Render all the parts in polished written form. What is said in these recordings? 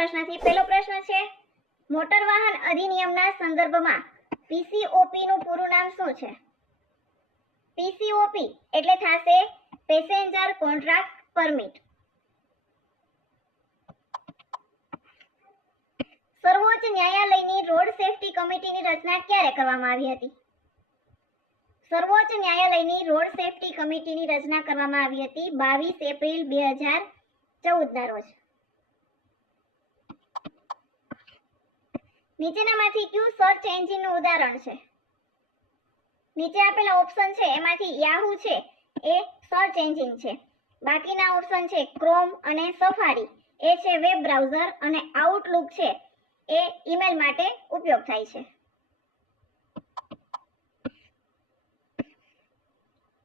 પ્રશ્નથી પહેલો પ્રશ્ન છે, મોટર વાહન અધિનિયમના સંદર્ભમાં પીસીઓપી નું પૂરું નામ શું છે? પીસીઓપી એટલે થશે પેસેન્જર કોન્ટ્રાક્ટ પરમિટ. સર્વોચ્ચ ન્યાયાલયની રોડ સેફટી કમિટીની રચના ક્યારે કરવામાં આવી હતી? સર્વોચ્ચ ન્યાયાલયની રોડ સેફટી કમિટીની રચના કરવામાં આવી હતી 22 એપ્રિલ 2014 ના રોજ. નીચેનામાંથી કયું સર્ચ એન્જિનનું ઉદાહરણ છે? નીચે આપેલા ઓપ્શન છે એમાંથી યાહૂ છે એ સર્ચ એન્જિન છે. બાકીના ઓપ્શન છે ક્રોમ અને સફારી એ છે વેબ બ્રાઉઝર અને આઉટલુક છે એ ઈમેલ માટે ઉપયોગ થાય છે.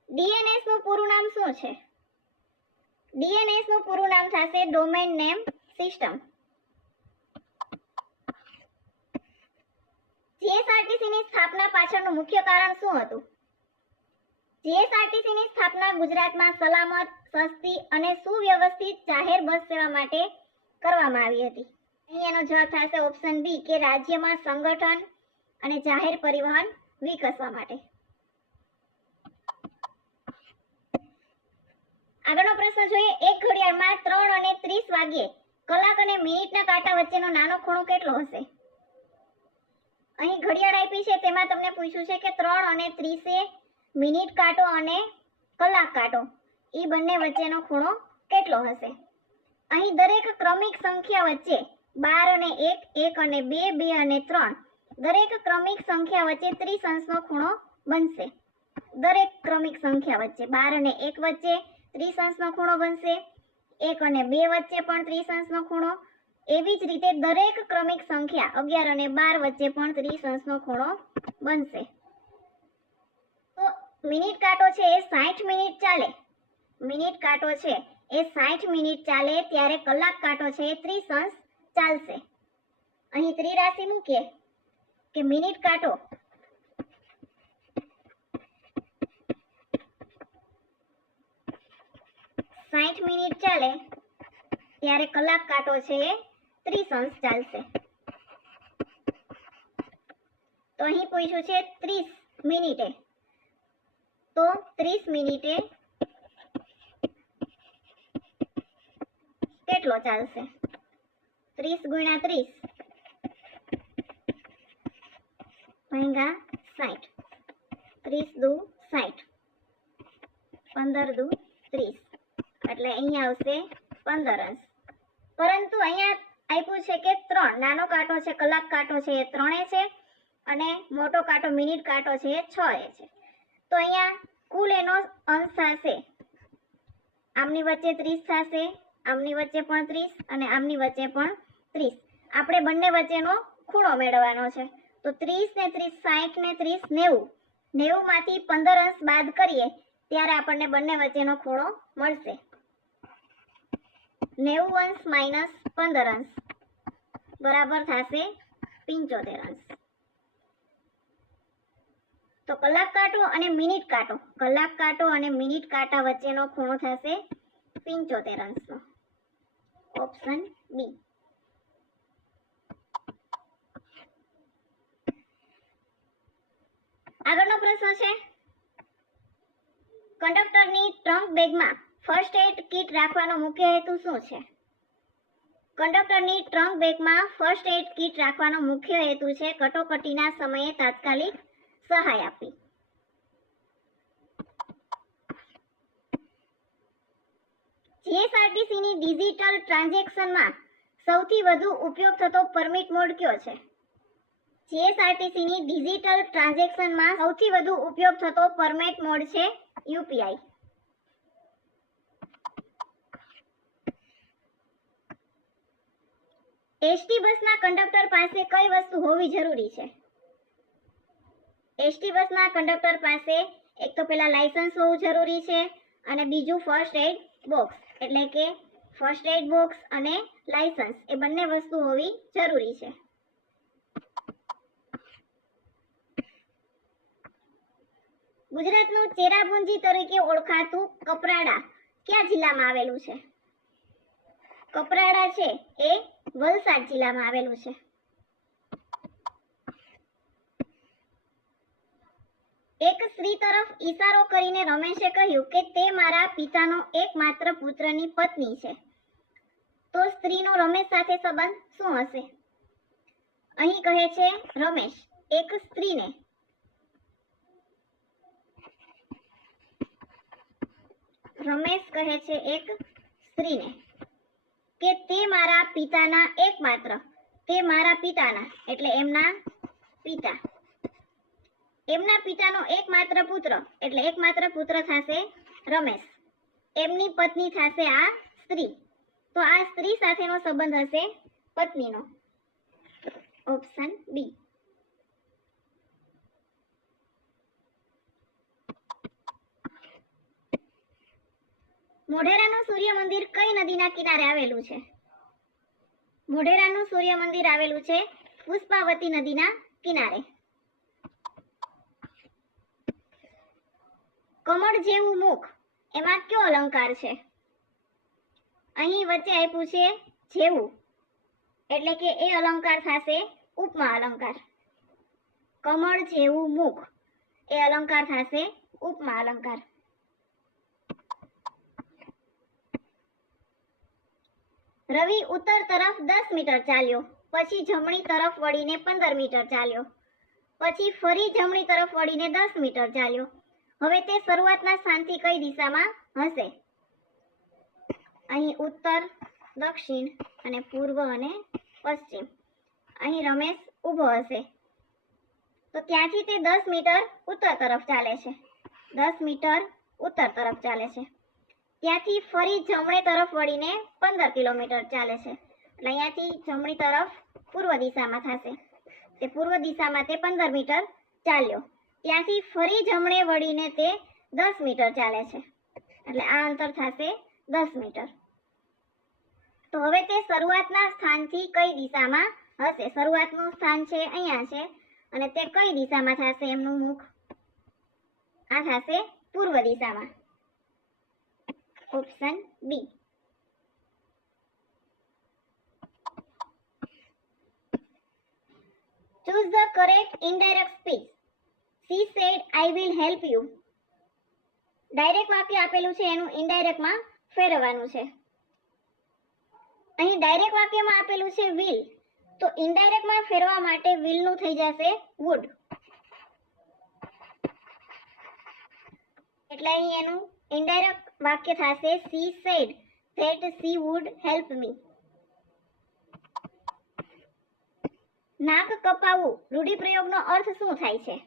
ડીએનએસ નું પૂરું નામ શું છે? ડીએનએસ નું પૂરું નામ થશે ડોમેન નેમ સિસ્ટમ. જીએસઆરટીસી ની સ્થાપના પાછળનું મુખ્ય કારણ શું હતું? જીએસઆરટીસી ની સ્થાપના ગુજરાતમાં સલામત, સસ્તી અને સુવ્યવસ્થિત જાહેર બસ સેવા માટે કરવામાં આવી હતી. અહીંયાનો જવાબ થશે ઓપ્શન બી કે રાજ્યમાં સંગઠન અને જાહેર પરિવહન વિકસવા માટે. આગળનો પ્રશ્ન જોઈએ, એક ઘડિયાળમાં 3 અને 30 વાગ્યે કલાક અને મિનિટના કાંટા વચ્ચેનો નાનો ખૂણો કેટલો હશે? અહીં ઘડિયાળ આપી છે તેમાં તમને પૂછ્યું છે કે 3 અને 30 મિનિટ કાંટો અને કલાક કાંટો એ બંને વચ્ચેનો ખૂણો કેટલો હશે? અહીં દરેક ક્રમિક સંખ્યા વચ્ચે 12 અને 1, 1 અને 2, 2 અને 3 દરેક ક્રમિક સંખ્યા વચ્ચે 30 અંશનો ખૂણો બનશે. દરેક ક્રમિક સંખ્યા વચ્ચે 12 અને 1 વચ્ચે 30 અંશનો ખૂણો બનશે, 1 અને 2 વચ્ચે પણ 30 અંશનો ખૂણો, એવી જ રીતે દરેક ક્રમિક સંખ્યા 11 અને 12 વચ્ચે પણ 30 અંશનો ખૂણો બનશે. તો મિનિટ કાંટો છે એ 60 મિનિટ ચાલે, મિનિટ કાંટો છે એ 60 મિનિટ ચાલે ત્યારે કલાક કાંટો છે એ 30 અંશ ચાલશે. અહીં ત્રિરાશિ મૂકીએ કે મિનિટ કાંટો મિનિટ ચાલે ત્યારે કલાક કાંટો છે એ 30 અંશ ચાલશે. તો અહીં પૂછ્યું છે 30 મિનિટે, તો 30 મિનિટે કેટલો ચાલશે? 30 ગુણ્યા 30 ભાગ્યા 60, 30 દુ 60, 15 દુ 30 એટલે અહીંયા આવશે 15 અંશ. પરંતુ અહીંયા આપ્યું છે કે 3 નાનો કાંટો છે કલાક કાંટો છે એ 3 છે અને મોટો કાંટો મિનિટ કાંટો છે એ 6 છે. તો અહીંયા કુલ એનો અંશ થશે, આમની વચ્ચે 30 થશે, આમની વચ્ચે પણ 30 અને આમની વચ્ચે પણ 30. આપણે બંને વચ્ચેનો ખૂણો મેળવવાનો છે. તો 30 ને 30 60 ને 30 90, 90 માંથી 15 અંશ બાદ કરીએ ત્યારે આપણને બંને વચ્ચેનો ખૂણો મળશે. 90 અંશ માઇનસ 15 અંશ બરાબર થશે 75 અંશ. તો કલાક કાંટો અને મિનિટ કાંટો, કલાક કાંટો અને મિનિટ કાંટા વચ્ચેનો ખૂણો થશે 75 અંશનો. Option B. આગળનો પ્રશ્ન છે, કંડક્ટરની ટ્રંક બેગમાં ફર્સ્ટ એડ કિટ રાખવાનો મુખ્ય હેતુ શું છે? કંડક્ટરની ટ્રંક બેગમાં ફર્સ્ટ એડ કિટ રાખવાનો મુખ્ય હેતુ છે કટોકટીના સમયે તાત્કાલિક સહાય આપવી. જીએસઆરટીસીની ડિજિટલ ટ્રાન્ઝેક્શનમાં સૌથી વધુ ઉપયોગ થતો પરમિટ મોડ કયો છે? જીએસઆરટીસીની ડિજિટલ ટ્રાન્ઝેક્શનમાં સૌથી વધુ ઉપયોગ થતો પરમિટ મોડ છે યુપીઆઈ. એસટી બસના કંડક્ટર પાસે કઈ વસ્તુ હોવી જરૂરી છે? એસટી બસના કંડક્ટર પાસે એક તો પેલા લાયસન્સ હોવું જરૂરી છે અને બીજું ફર્સ્ટ એડ બોક્સ, એટલે કે ફર્સ્ટ એડ બોક્સ અને લાયસન્સ એ બંને વસ્તુ હોવી જરૂરી છે. ગુજરાતનું ચેરાપુંજી તરીકે ઓળખાતું કપરાડા કયા જિલ્લામાં આવેલું છે? કપરાડા છે એ વલસાડ જિલ્લામાં આવેલું છે. એક સ્ત્રી તરફ ઈશારો કરીને રમેશે કહ્યું કે તે મારા પિતાનો એકમાત્ર પુત્રની પત્ની છે. તો સ્ત્રીનો રમેશ સાથે સંબંધ શું હશે? અહીં કહે છે રમેશ એક સ્ત્રીને રમેશ કહે છે એક સ્ત્રીને કે તે મારા પિતાના એકમાત્ર, તે મારા પિતાના એટલે એમના પિતા, એમના પિતાનો એકમાત્ર પુત્ર એટલે એકમાત્ર પુત્ર થશે રમેશ, એમની પત્ની થશે આ સ્ત્રી. તો આ સ્ત્રી સાથેનો સંબંધ હશે પત્નીનો. Option B. મોઢેરાનું સૂર્ય મંદિર કઈ નદીના કિનારે આવેલું છે? મોઢેરાનું સૂર્ય મંદિર આવેલું છે પુષ્પાવતી નદીના કિનારે. કમળ જેવું મુખ એમાં કયો અલંકાર છે? અહીં વચ્ચે આપ્યું છે જેવું, એટલે કે એ અલંકાર થશે ઉપમા અલંકાર. કમળ જેવું મુખ એ અલંકાર થશે ઉપમા અલંકાર. રવિ ઉત્તર તરફ 10 મીટર ચાલ્યો, પછી જમણી તરફ વળીને 15 મીટર ચાલ્યો, પછી ફરી જમણી તરફ વળીને 10 મીટર ચાલ્યો. હવે તે શરૂઆતના સ્થાનથી કઈ દિશામાં હશે? અહીં ઉત્તર, દક્ષિણ અને પૂર્વ અને પશ્ચિમ. અહીં રમેશ ઊભો હશે તો ત્યાંથી તે 10 મીટર ઉત્તર તરફ ચાલે છે, 10 મીટર ઉત્તર તરફ ચાલે છે. ત્યાંથી ફરી જમણે તરફ વળીને 15 કિલોમીટર ચાલે છે, એટલે અહીંયાથી જમણી તરફ પૂર્વ દિશામાં થશે. તે પૂર્વ દિશામાં તે 15 મીટર ચાલ્યો, ત્યાંથી ફરી જમણે વળીને તે 10 મીટર ચાલે છે, એટલે આ અંતર થશે 10 મીટર. તો હવે તે શરૂઆતના સ્થાનથી કઈ દિશામાં હશે? શરૂઆતનું સ્થાન છે અહીંયા છે અને તે કઈ દિશામાં થશે? એમનું મુખ આ થશે પૂર્વ દિશામાં. Option B. Choose the correct indirect speech. She said, I will help you. Direct વાક્ય આપેલું છે એનું ઇનડાયરેક્ટ માં ફેરવવાનું છે. અહીં ડાયરેક્ટ વાક્યમાં આપેલું છે will, તો ઇનડાયરેક્ટ માં ફેરવા માટે will નું થઈ જશે would. એટલે અહીં એનું ઇનડાયરેક્ટ વાક્ય થશે she said that she would help me. નાક કપાવવું રૂઢિપ્રયોગનો અર્થ શું થાય છે?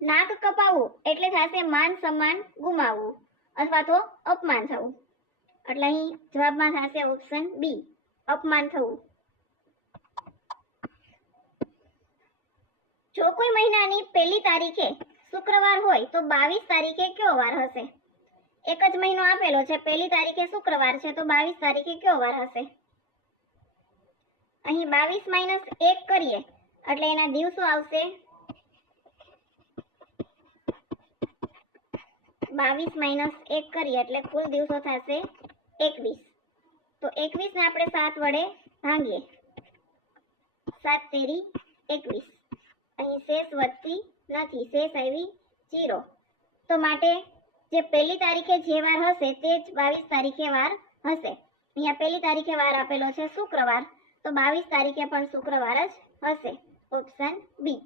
નાક કપાવવું એટલે થશે માન સન્માન ગુમાવવું અથવા તો અપમાન થવું. એટલે અહીં જવાબમાં થશે ઓપ્શન બી, અપમાન થવું. જો કોઈ મહિનાની પહેલી તારીખે શુક્રવાર હોય તો 22 તારીખે કયો વાર હશે? એક જ મહિનો આપેલો છે, પહેલી તારીખે શુક્રવાર છે તો 22 તારીખે કયો વાર હશે? અહીં 22 - 1 કરીએ એટલે એના દિવસો આવશે 22 - 1 કરીએ એટલે કુલ દિવસો થશે 21. તો 21 ને આપણે 7 વડે ભાંગીએ, 7 તેરી 21. અહીં શેષ વધતી નથી, શેષ આવી 0. તો માટે જે પહેલી તારીખે જે વાર હશે તે જ 22 તારીખે વાર હશે. અહીંયા પહેલી તારીખે વાર આપેલો છે શુક્રવાર, તો 22 તારીખે પણ શુક્રવાર જ હશે. Option B.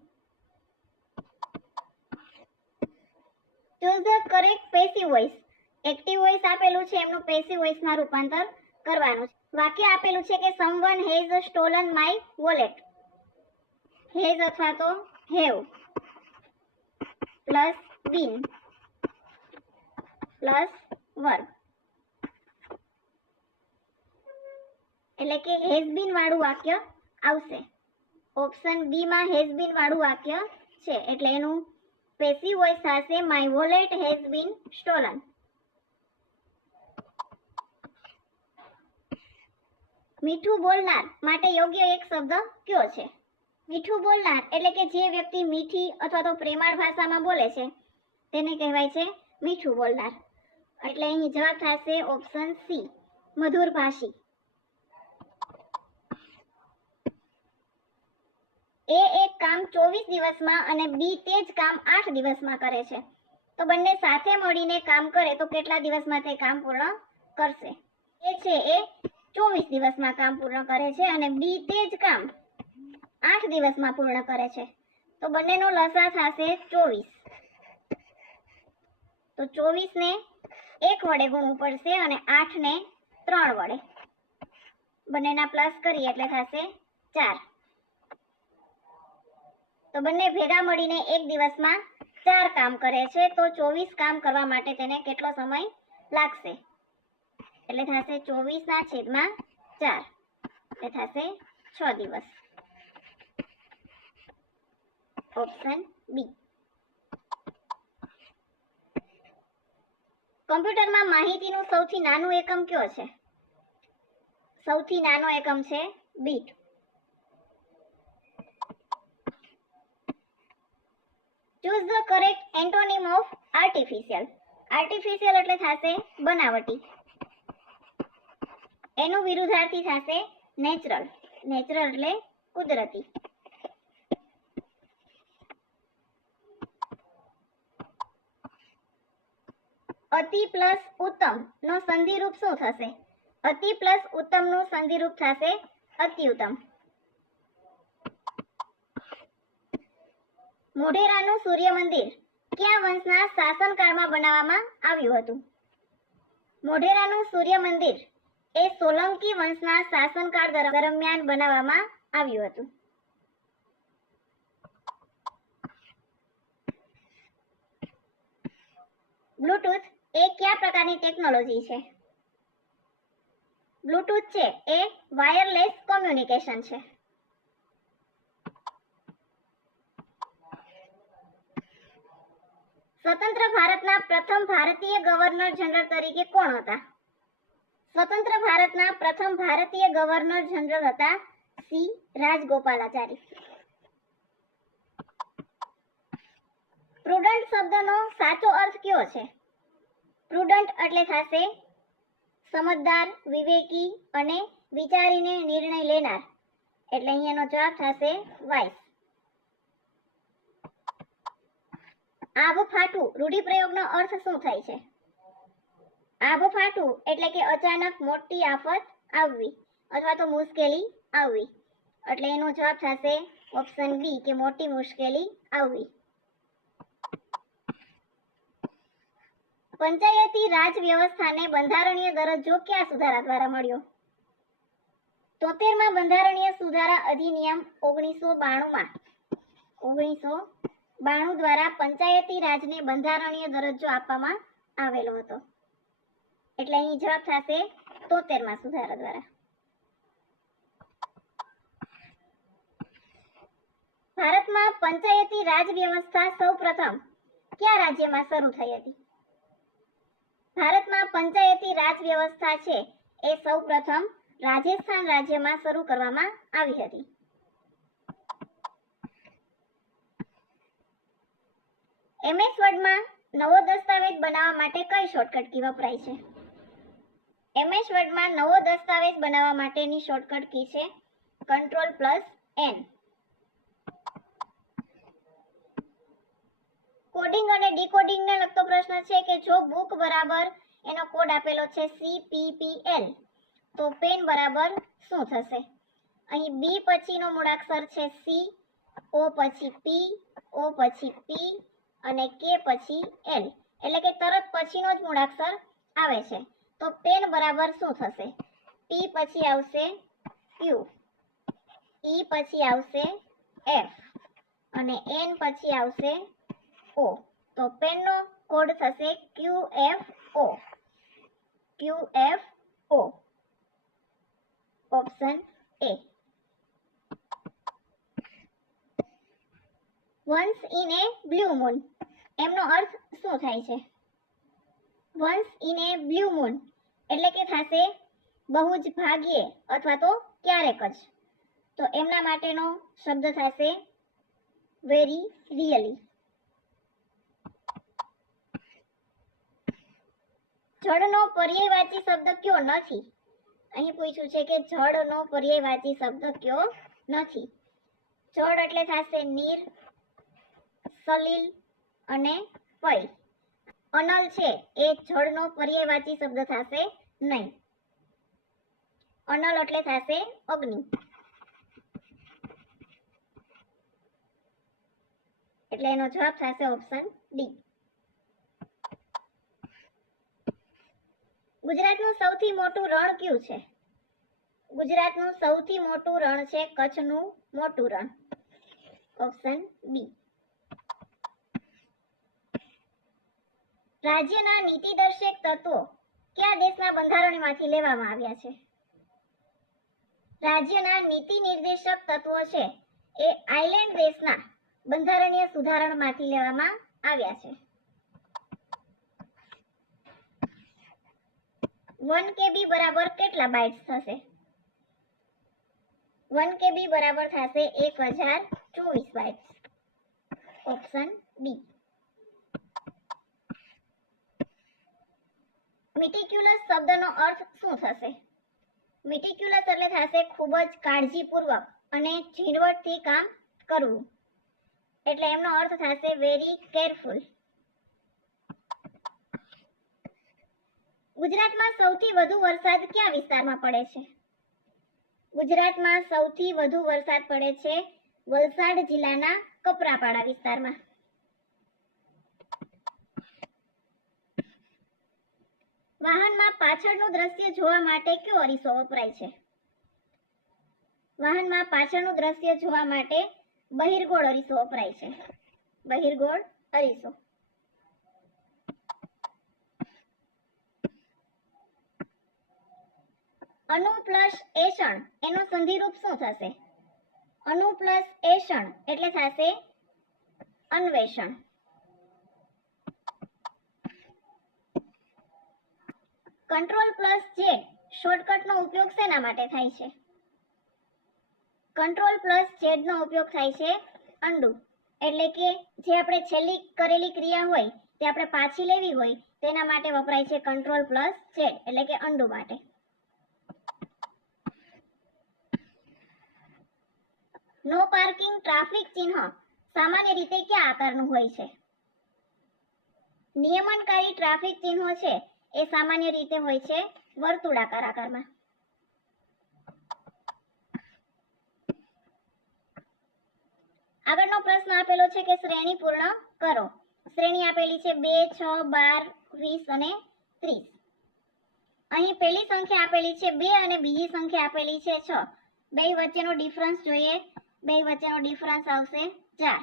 Choose the correct passive voice. Active voice આપેલું છે એમનું પેસિવ વોઇસમાં રૂપાંતર કરવાનું છે. વાક્ય આપેલું છે કે someone has stolen my wallet. has અથવા તો have plus been plus verb, એટલે કે has been વાળું વાક્ય આવશે. ઓપ્શન બી માં has been વાળું વાક્ય છે એટલે એનું પેસિવ વોઇસ થશે my wallet has been stolen. મીઠું બોલનાર માટે યોગ્ય એક શબ્દ કયો છે? મીઠું બોલનાર એટલે કે જે વ્યક્તિ મીઠી અથવા તો પ્રેમાળ ભાષામાં બોલે છે તેને કહેવાય છે મીઠું બોલનાર. એટલે અહીં જવાબ થશે ઓપ્શન સી, મધુર ભાષી. એ એક કામ 24 દિવસમાં અને બી તે જ કામ 8 દિવસમાં કરે છે, તો બંને સાથે મળીને કામ કરે તો કેટલા દિવસમાં તે કામ પૂર્ણ કરશે? એ છે એ 24 દિવસમાં કામ પૂર્ણ કરે છે અને બી તે જ કામ 8 દિવસમાં પૂર્ણ કરે છે, તો બંનેનો લસા થશે 24. તો 24 ને 1 વડે ગુણવું પડશે અને 8 ને 3 વડે. બંનેના પ્લસ કરીએ એટલે થશે 4. તો બંને ભેગા મળીને એક દિવસમાં 4 કામ કરે છે, તો 24 કામ કરવા માટે તેને કેટલો સમય લાગશે? એટલે થશે 24/4 એટલે થશે 6 દિવસ. Option B. કમ્પ્યુટરમાં માહિતીનું સૌથી નાનું એકમ કયો છે? સૌથી નાનો એકમ છે bit. Choose the correct antonym of artificial. Artificial એટલે થશે બનાવટી. એનું વિરુદ્ધાર્થી થશે નેચરલ. નેચરલ એટલે કુદરતી. અતિ પ્લસ ઉત્તમ નો સંધિરૂપ શું થશે? અતિ પ્લસ ઉત્તમ નું સંધિરૂપ થશે અત્યુત્તમ. મોઢેરાનું સૂર્ય મંદિર કયા વંશના શાસનકાળમાં બનાવવામાં આવ્યું હતું? મોઢેરાનું સૂર્ય મંદિર એ સોલંકી વંશના શાસનકાળ દરમિયાન બનાવવામાં આવ્યું હતું. બ્લૂટૂથ એ કયા પ્રકારની ટેકનોલોજી છે? બ્લૂટૂથ છે એ વાયરલેસ કોમ્યુનિકેશન છે. સ્વતંત્ર ભારતના પ્રથમ ભારતીય ગવર્નર જનરલ તરીકે કોણ હતા? સ્વતંત્ર ભારતના પ્રથમ ભારતીય ગવર્નર જનરલ હતા સી રાજગોપાલાચારી. પ્રુડન્ટ શબ્દનો સાચો અર્થ કયો છે? પ્રુડન્ટ એટલે થશે સમજદાર, વિવેકી અને વિચારીને નિર્ણય લેનાર, એટલે અહીંયાનો જવાબ થશે વાઇસ. આભ ફાટવું રૂઢિપ્રયોગનો અર્થ શું થાય છે? આભ ફાટવું એટલે કે અચાનક મોટી આફત આવવી અથવા તો મુશ્કેલી આવવી, એટલે એનો જવાબ થશે ઓપ્શન બી કે મોટી મુશ્કેલી આવવી. પંચાયતી રાજ વ્યવસ્થાને બંધારણીય દરજ્જો કયા સુધારા દ્વારા મળ્યો? 73માં બંધારણીય સુધારા અધિનિયમ 1992 દ્વારા પંચાયતી રાજને બંધારણીય દરજ્જો આપવામાં આવેલો હતો, એટલે અહીં જવાબ થશે 73માં સુધારા દ્વારા. ભારતમાં પંચાયતી રાજ વ્યવસ્થા સૌપ્રથમ કયા રાજ્યમાં શરૂ થઈ હતી? ભારતમાં પંચાયતી રાજ વ્યવસ્થા છે એ સૌપ્રથમ રાજસ્થાન રાજ્યમાં શરૂ કરવામાં આવી હતી. MS વર્ડમાં નવો દસ્તાવેજ બનાવવા માટે કઈ શોર્ટકટ કી વપરાય છે? MS વર્ડમાં નવો દસ્તાવેજ બનાવવા માટેની શોર્ટકટ કી છે Ctrl+N. કોડિંગ અને ડીકોડિંગને લગતો પ્રશ્ન છે કે જો બુક બરાબર એનો કોડ આપેલો છે CPPL, તો પેન બરાબર શું થશે? અહીં B પછીનો મૂળાક્ષર છે C, O પછી P, O પછી P અને K પછી L, એટલે કે તરત પછીનો જ મૂળાક્ષર આવે છે, તો પેન બરાબર શું થશે? P પછી આવશે Q, E પછી આવશે F અને N પછી આવશે O, તો પેનનો કોડ થશે QFO. QFO. Option A. Once in A blue moon એમનો અર્થ શું થાય છે? Once in A blue moon એટલે કે થશે બહુ જ ભાગ્યે અથવા તો ક્યારેક જ, તો એમના માટેનો શબ્દ થશે વેરી રિયલી. જળનો પર્યાયવાચી શબ્દ કયો નથી? અહીં પૂછ્યું છે કે જળનો પર્યાયવાચી શબ્દ કયો નથી? જળ એટલે થશે નીર, સલીલ અને પય. અનલ છે એ જળનો પર્યાયવાચી શબ્દ થશે નહીં. અનલ એટલે થશે અગ્નિ. એટલે એનો જવાબ થશે ઓપ્શન ડી. ગુજરાતનું સૌથી મોટું રણ કયું છે? ગુજરાતનું સૌથી મોટું રણ છે કચ્છનું મોટું રણ. Option B. રાજ્યના નીતિદર્શક તત્વો કયા દેશના બંધારણમાંથી લેવામાં આવ્યા છે? રાજ્યના નીતિ નિર્દેશક તત્વો છે એ આઇલેન્ડ દેશના બંધારણીય સુધારણમાંથી લેવામાં આવ્યા છે. 1 KB બરાબર કેટલા બાઇટ્સ થશે? 1 KB બરાબર થશે 1024 બાઇટ્સ. Option B. મિટિક્યુલસ શબ્દનો અર્થ શું થશે? મિટિક્યુલસ એટલે થશે ખૂબ જ કાળજીપૂર્વક અને ઝીણવટથી કામ કરવું. એટલે એમનો અર્થ થશે વેરી કેરફુલ. ગુજરાતમાં સૌથી વધુ વરસાદ કયા વિસ્તારમાં પડે છે? ગુજરાતમાં સૌથી વધુ વરસાદ પડે છે વલસાડ જિલ્લાના કપરાપાડા વિસ્તારમાં. વાહનમાં પાછળનું દ્રશ્ય જોવા માટે કયો અરીસો વપરાય છે? વાહનમાં પાછળનું દ્રશ્ય જોવા માટે બહિર્ગોળ અરીસો વપરાય છે. બહિર્ગોળ અરીસો. અનુ પ્લસ એષણ એનું સંધિરૂપ શું થશે? અનુ પ્લસ એષણ એટલે થશે અન્વેષણ. કંટ્રોલ પ્લસ જે શોર્ટકટનો ઉપયોગ શેના માટે થાય છે? કંટ્રોલ પ્લસ ઝેડ નો ઉપયોગ થાય છે અન્ડુ. એટલે કે જે આપણે છેલ્લી કરેલી ક્રિયા હોય તે આપણે પાછી લેવી હોય તેના માટે વપરાય છે કંટ્રોલ પ્લસ ઝેડ એટલે કે અન્ડુ માટે. નો પાર્કિંગ ટ્રાફિક ચિહ્ન સામાન્ય રીતે કયા આકારનું હોય છે? નિયમનકારી ટ્રાફિક ચિહ્નો છે એ સામાન્ય રીતે હોય છે વર્તુળાકાર આકારમાં. આગળનો પ્રશ્ન આપેલો છે કે શ્રેણી પૂર્ણ કરો. શ્રેણી આપેલી છે 2, 6, 12, 20 અને 30. અહીં પહેલી સંખ્યા આપેલી છે 2 અને બીજી સંખ્યા આપેલી છે 6. બે વચ્ચેનો ડિફરન્સ જોઈએ. બે વચ્ચેનો ડિફરન્સ આવશે 4.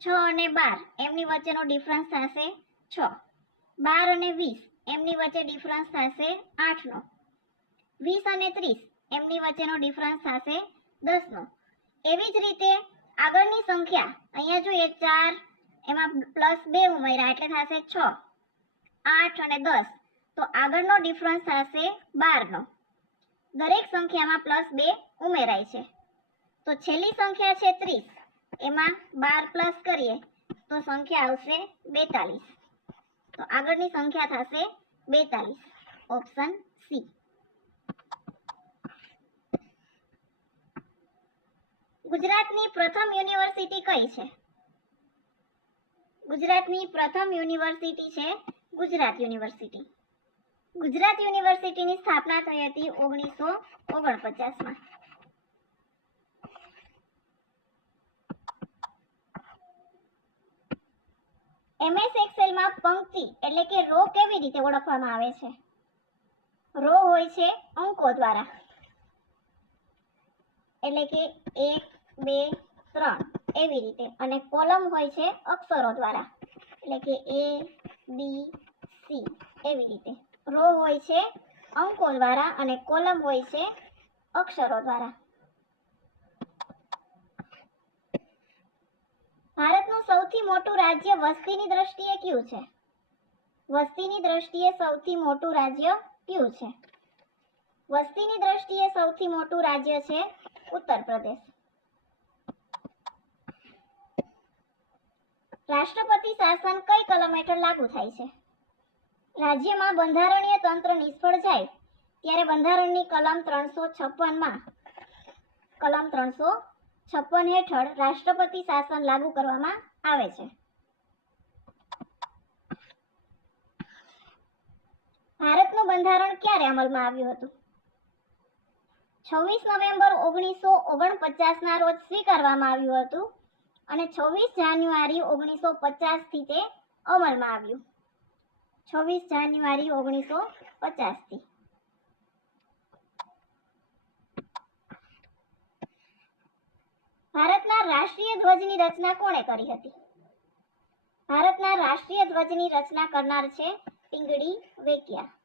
6 અને 12 એમની વચ્ચેનો ડિફરન્સ થશે 6. 12 અને 20 એમની વચ્ચે ડિફરન્સ થશે 8 નો. 20 અને 30 એમની વચ્ચેનો ડિફરન્સ થશે 10 નો. એવી જ રીતે આગળની સંખ્યા અહીંયા જોઈએ 4 એમાં પ્લસ 2 ઉમેર્યા એટલે થશે 6, 8 અને 10. તો આગળનો ડિફરન્સ થશે 12 નો. દરેક સંખ્યામાં પ્લસ 2 ઉમેરાય છે. તો છેલ્લી સંખ્યા છે 30 એમાં 12 પ્લસ કરીએ તો સંખ્યા આવશે 42. તો આગળની સંખ્યા થશે 42. Option C. ગુજરાતની પ્રથમ યુનિવર્સિટી કઈ છે? ગુજરાતની પ્રથમ યુનિવર્સિટી છે ગુજરાત યુનિવર્સિટી. ગુજરાત યુનિવર્સિટીની સ્થાપના થઈ હતી 1949માં. MS એક્સેલમાં પંક્તિ એટલે કે રો કેવી રીતે ઓળખવામાં આવે છે? રો હોય છે અંકો દ્વારા. એટલે કે 1, 2, 3 એવી રીતે. અને કોલમ હોય છે અક્ષરો દ્વારા. એટલે કે A, B, C એવી રીતે. રો હોય છે અંકો દ્વારા અને કોલમ હોય છે અક્ષરો દ્વારા. ભારતનું સૌથી મોટું રાજ્ય વસ્તીની દ્રષ્ટિએ કયું છે? વસ્તીની દ્રષ્ટિએ સૌથી મોટું રાજ્ય કયું છે? વસ્તીની દ્રષ્ટિએ સૌથી મોટું રાજ્ય છે ઉત્તર પ્રદેશ. રાષ્ટ્રપતિ શાસન કઈ કલમ હેઠળ લાગુ થાય છે? રાજ્યમાં બંધારણીય તંત્ર નિષ્ફળ જાય ત્યારે બંધારણની કલમ 356માં 56 હેઠળ રાષ્ટ્રપતિ શાસન લાગુ કરવામાં આવે છે? ભારતનું બંધારણ ક્યારે અમલમાં આવ્યું હતું? 26 નવેમ્બર 1949 ના રોજ સ્વીકારવામાં આવ્યું હતું અને 26 જાન્યુઆરી 1950 થી તે અમલમાં આવ્યું. 26 જાન્યુઆરી 1950 થી. ભારતના રાષ્ટ્રીય ધ્વજની રચના કોણે કરી હતી? ભારતના રાષ્ટ્રીય ધ્વજની રચના કરનાર છે પીંગળી વેકિયા.